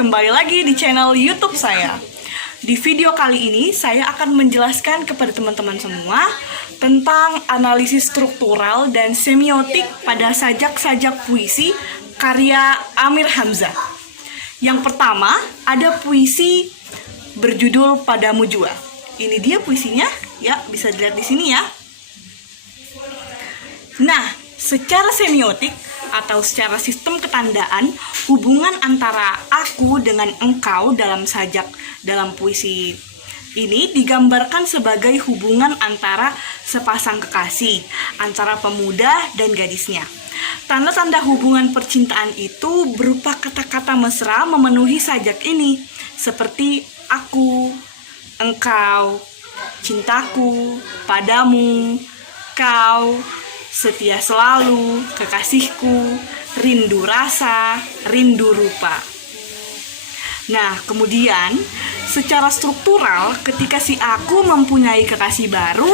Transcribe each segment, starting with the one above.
kembali lagi di channel YouTube saya. Di video kali ini saya akan menjelaskan kepada teman-teman semua tentang analisis struktural dan semiotik pada sajak-sajak puisi karya Amir Hamzah. Yang pertama, ada puisi berjudul Padamu Jua. Ini dia puisinya, ya bisa dilihat di sini ya. Nah, secara semiotik atau secara sistem ketandaan, hubungan antara aku dengan engkau dalam puisi ini digambarkan sebagai hubungan antara sepasang kekasih, antara pemuda dan gadisnya. Tanda-tanda hubungan percintaan itu berupa kata-kata mesra memenuhi sajak ini, seperti aku, engkau, cintaku, padamu, kau, setia selalu, kekasihku, rindu rasa, rindu rupa. Nah, kemudian secara struktural ketika si aku mempunyai kekasih baru,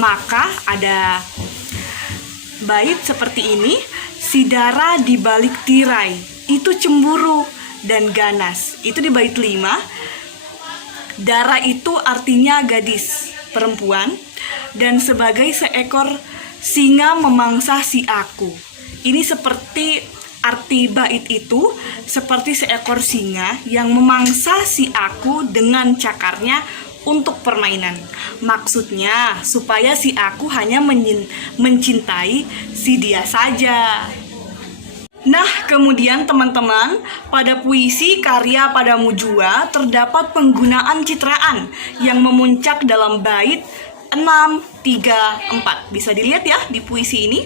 maka ada bait seperti ini. Si dara di balik tirai itu cemburu dan ganas. Itu di bait 5. Dara itu artinya gadis, perempuan, dan sebagai seekor singa memangsa si aku. Ini seperti arti bait itu, seperti seekor singa yang memangsa si aku dengan cakarnya untuk permainan. Maksudnya supaya si aku hanya mencintai si dia saja. Nah, kemudian teman-teman, pada puisi karya Padamu Jua terdapat penggunaan citraan yang memuncak dalam bait 6, 3, 4. Bisa dilihat ya di puisi ini.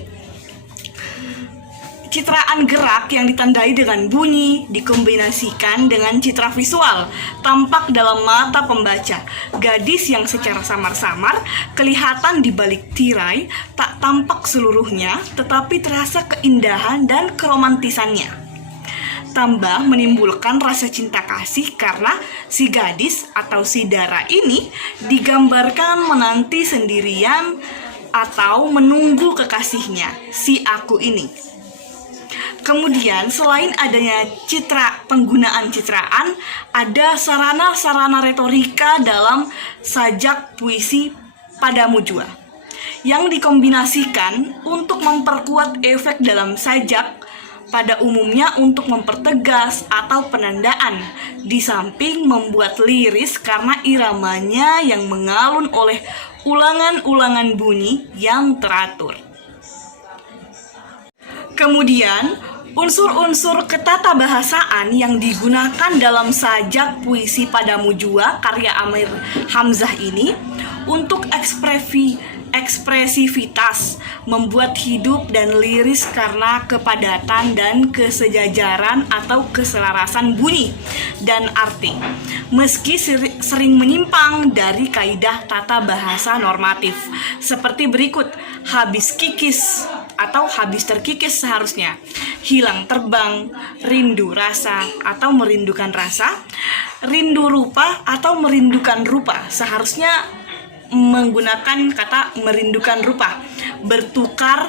Citraan gerak yang ditandai dengan bunyi dikombinasikan dengan citra visual tampak dalam mata pembaca. Gadis yang secara samar-samar kelihatan di balik tirai tak tampak seluruhnya, tetapi terasa keindahan dan keromantisannya. Tambah menimbulkan rasa cinta kasih karena si gadis atau si dara ini digambarkan menanti sendirian atau menunggu kekasihnya, si aku ini. Kemudian selain adanya penggunaan citraan, ada sarana-sarana retorika dalam sajak puisi Padamu Jua yang dikombinasikan untuk memperkuat efek dalam sajak, pada umumnya untuk mempertegas atau penandaan, di samping membuat liris karena iramanya yang mengalun oleh ulangan-ulangan bunyi yang teratur. Kemudian, unsur-unsur ketatabahasaan yang digunakan dalam sajak puisi Padamu Jua karya Amir Hamzah ini untuk ekspresivitas, membuat hidup dan liris karena kepadatan dan kesejajaran atau keselarasan bunyi dan arti, meski sering menyimpang dari kaidah tata bahasa normatif seperti berikut: habis kikis atau habis terkikis seharusnya, hilang terbang, rindu rasa atau merindukan rasa, rindu rupa atau merindukan rupa, seharusnya menggunakan kata merindukan rupa, bertukar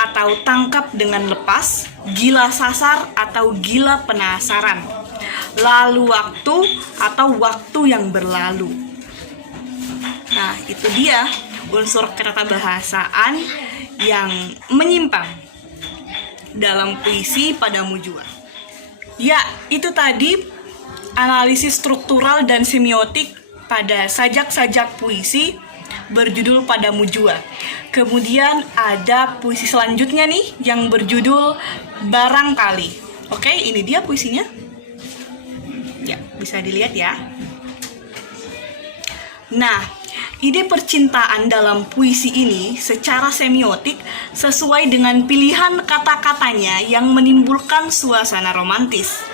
atau tangkap dengan lepas, gila sasar atau gila penasaran, lalu waktu atau waktu yang berlalu. Nah, itu dia unsur ketatabahasaan yang menyimpang dalam puisi Padamu Jua. Ya, itu tadi analisis struktural dan semiotik pada sajak-sajak puisi berjudul Padamu Jua. Kemudian ada puisi selanjutnya nih yang berjudul Barangkali. Oke, ini dia puisinya. Ya, bisa dilihat ya. Nah, ide percintaan dalam puisi ini secara semiotik sesuai dengan pilihan kata-katanya yang menimbulkan suasana romantis.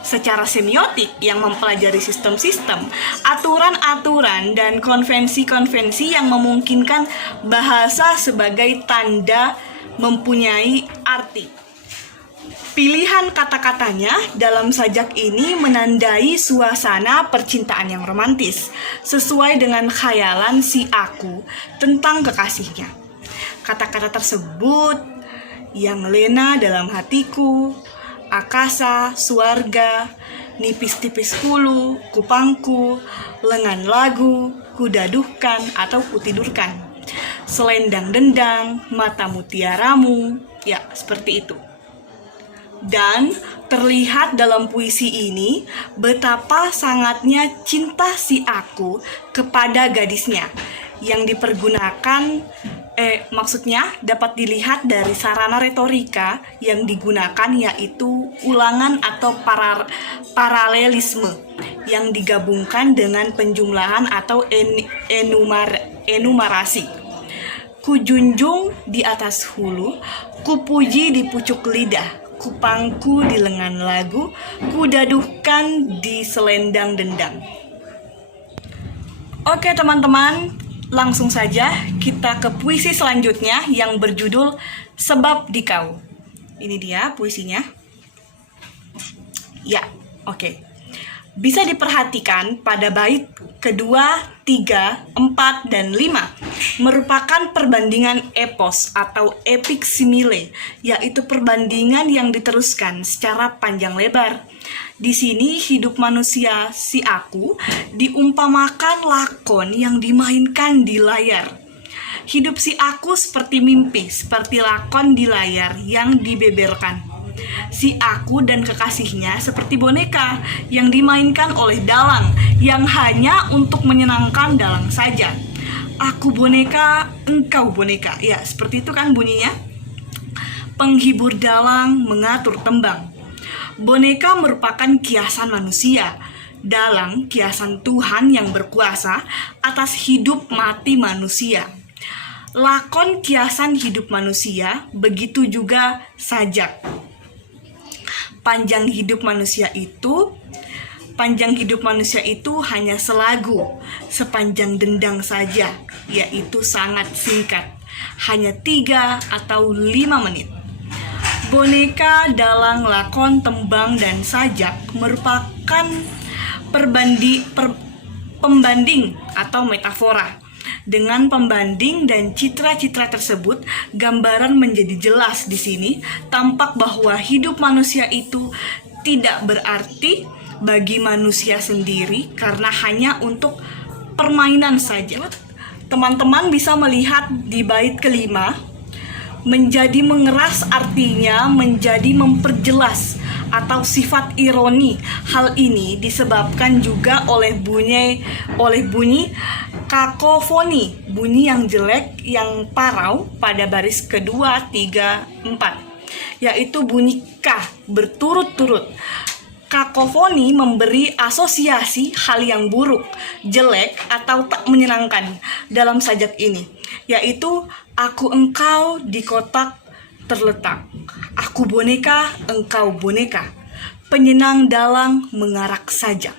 Secara semiotik yang mempelajari sistem-sistem, aturan-aturan, dan konvensi-konvensi yang memungkinkan bahasa sebagai tanda mempunyai arti. Pilihan kata-katanya dalam sajak ini menandai suasana percintaan yang romantis, sesuai dengan khayalan si aku tentang kekasihnya. Kata-kata tersebut yang lena dalam hatiku, akasa, suarga, nipis-tipis hulu, kupangku, lengan lagu, kudaduhkan atau kutidurkan, selendang dendang, mata mutiaramu, ya seperti itu. Dan terlihat dalam puisi ini betapa sangatnya cinta si aku kepada gadisnya yang dipergunakan maksudnya dapat dilihat dari sarana retorika yang digunakan, yaitu ulangan atau paralelisme yang digabungkan dengan penjumlahan atau enumerasi. Kujunjung di atas hulu, kupuji di pucuk lidah, kupangku di lengan lagu, kudaduhkan di selendang dendang. Oke teman-teman, langsung saja kita ke puisi selanjutnya yang berjudul Sebab Dikau. Ini dia puisinya. Ya, oke. Bisa diperhatikan pada bait kedua, 3, 4, dan 5 merupakan perbandingan epos atau epik simile, yaitu perbandingan yang diteruskan secara panjang lebar. Di sini hidup manusia si aku diumpamakan lakon yang dimainkan di layar. Hidup si aku seperti mimpi, seperti lakon di layar yang dibeberkan. Si aku dan kekasihnya seperti boneka yang dimainkan oleh dalang yang hanya untuk menyenangkan dalang saja. Aku boneka, engkau boneka. Ya, seperti itu kan bunyinya. Penghibur dalang mengatur tembang. Boneka merupakan kiasan manusia, dalang kiasan Tuhan yang berkuasa atas hidup mati manusia. Lakon kiasan hidup manusia, begitu juga sajak. Panjang hidup manusia itu hanya selagu, sepanjang dendang saja, yaitu sangat singkat, hanya 3 atau 5 menit. Boneka, dalang, lakon, tembang, dan sajak merupakan pembanding atau metafora. Dengan pembanding dan citra-citra tersebut, gambaran menjadi jelas di sini. Tampak bahwa hidup manusia itu tidak berarti bagi manusia sendiri karena hanya untuk permainan saja. Teman-teman bisa melihat di bait kelima, menjadi mengeras artinya menjadi memperjelas atau sifat ironi. Hal ini disebabkan juga oleh bunyi kakofoni, bunyi yang jelek, yang parau pada baris kedua, 3, 4, yaitu bunyi K berturut-turut. Kakofoni memberi asosiasi hal yang buruk, jelek, atau tak menyenangkan dalam sajak ini, yaitu aku engkau di kotak terletak, aku boneka, engkau boneka, penyenang dalang mengarak sajak.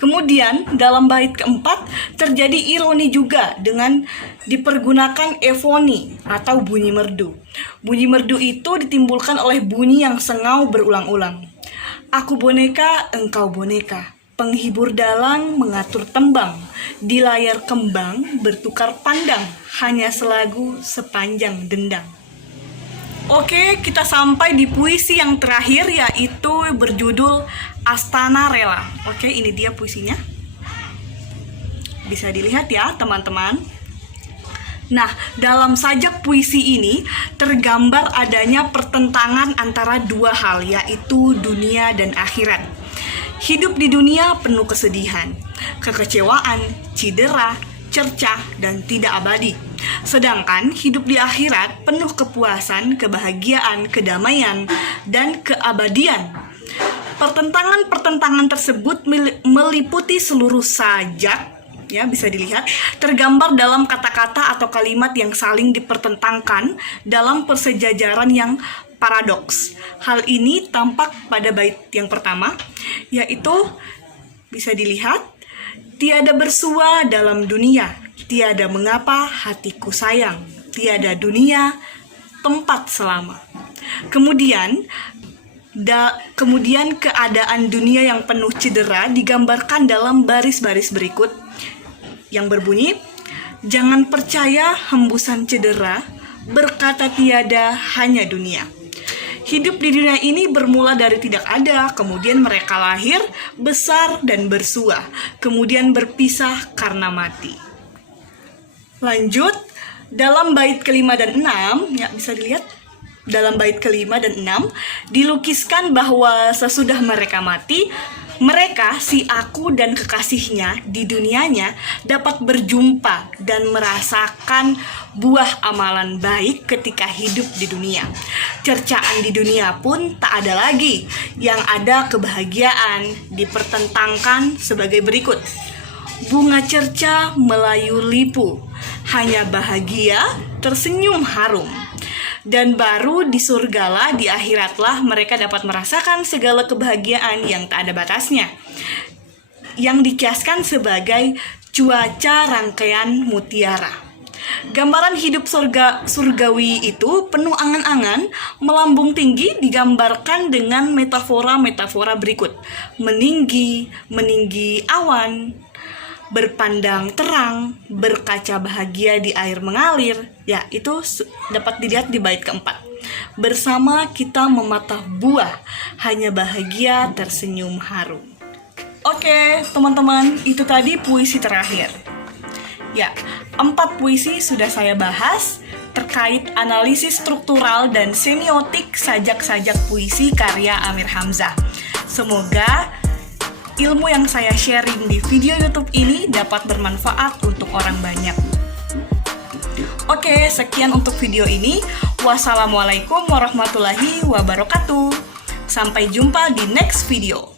Kemudian dalam bait keempat terjadi ironi juga dengan dipergunakan efoni atau bunyi merdu. Bunyi merdu itu ditimbulkan oleh bunyi yang sengau berulang-ulang. Aku boneka, engkau boneka, penghibur dalang mengatur tembang, di layar kembang bertukar pandang, hanya selagu sepanjang dendang. Oke, kita sampai di puisi yang terakhir, yaitu berjudul Astana Rela. Oke, ini dia puisinya. Bisa dilihat ya teman-teman. Nah, dalam sajak puisi ini tergambar adanya pertentangan antara dua hal, yaitu dunia dan akhirat. Hidup di dunia penuh kesedihan, kekecewaan, cedera, cercah, dan tidak abadi. Sedangkan hidup di akhirat penuh kepuasan, kebahagiaan, kedamaian, dan keabadian. Pertentangan-pertentangan tersebut meliputi seluruh sajak, ya bisa dilihat, tergambar dalam kata-kata atau kalimat yang saling dipertentangkan dalam persejajaran yang paradoks. Hal ini tampak pada bait yang pertama, yaitu bisa dilihat, tiada bersua dalam dunia, tiada mengapa hatiku sayang, tiada dunia tempat selama. Kemudian keadaan dunia yang penuh cedera digambarkan dalam baris-baris berikut yang berbunyi, jangan percaya hembusan cedera, berkata tiada hanya dunia. Hidup di dunia ini bermula dari tidak ada, kemudian mereka lahir, besar, dan bersua, kemudian berpisah karena mati. Lanjut, dalam bait kelima dan enam, ya bisa dilihat, dalam bait kelima dan enam, dilukiskan bahwa sesudah mereka mati, mereka, si aku dan kekasihnya di dunianya dapat berjumpa dan merasakan buah amalan baik ketika hidup di dunia. Cercaan di dunia pun tak ada lagi, yang ada kebahagiaan dipertentangkan sebagai berikut. Bunga cerca melayu lipu, hanya bahagia tersenyum harum. Dan baru di surgalah, di akhiratlah mereka dapat merasakan segala kebahagiaan yang tak ada batasnya, yang dikiaskan sebagai cuaca rangkaian mutiara. Gambaran hidup surgawi itu penuh angan-angan, melambung tinggi, digambarkan dengan metafora-metafora berikut. Meninggi awan, berpandang terang, berkaca bahagia di air mengalir. Ya, itu dapat dilihat di bait keempat. Bersama kita mematah buah, hanya bahagia tersenyum harum. Oke, teman-teman, itu tadi puisi terakhir. Ya, 4 puisi sudah saya bahas terkait analisis struktural dan semiotik sajak-sajak puisi karya Amir Hamzah. Semoga ilmu yang saya sharing di video YouTube ini dapat bermanfaat untuk orang banyak. Oke, sekian untuk video ini. Wassalamualaikum warahmatullahi wabarakatuh. Sampai jumpa di next video.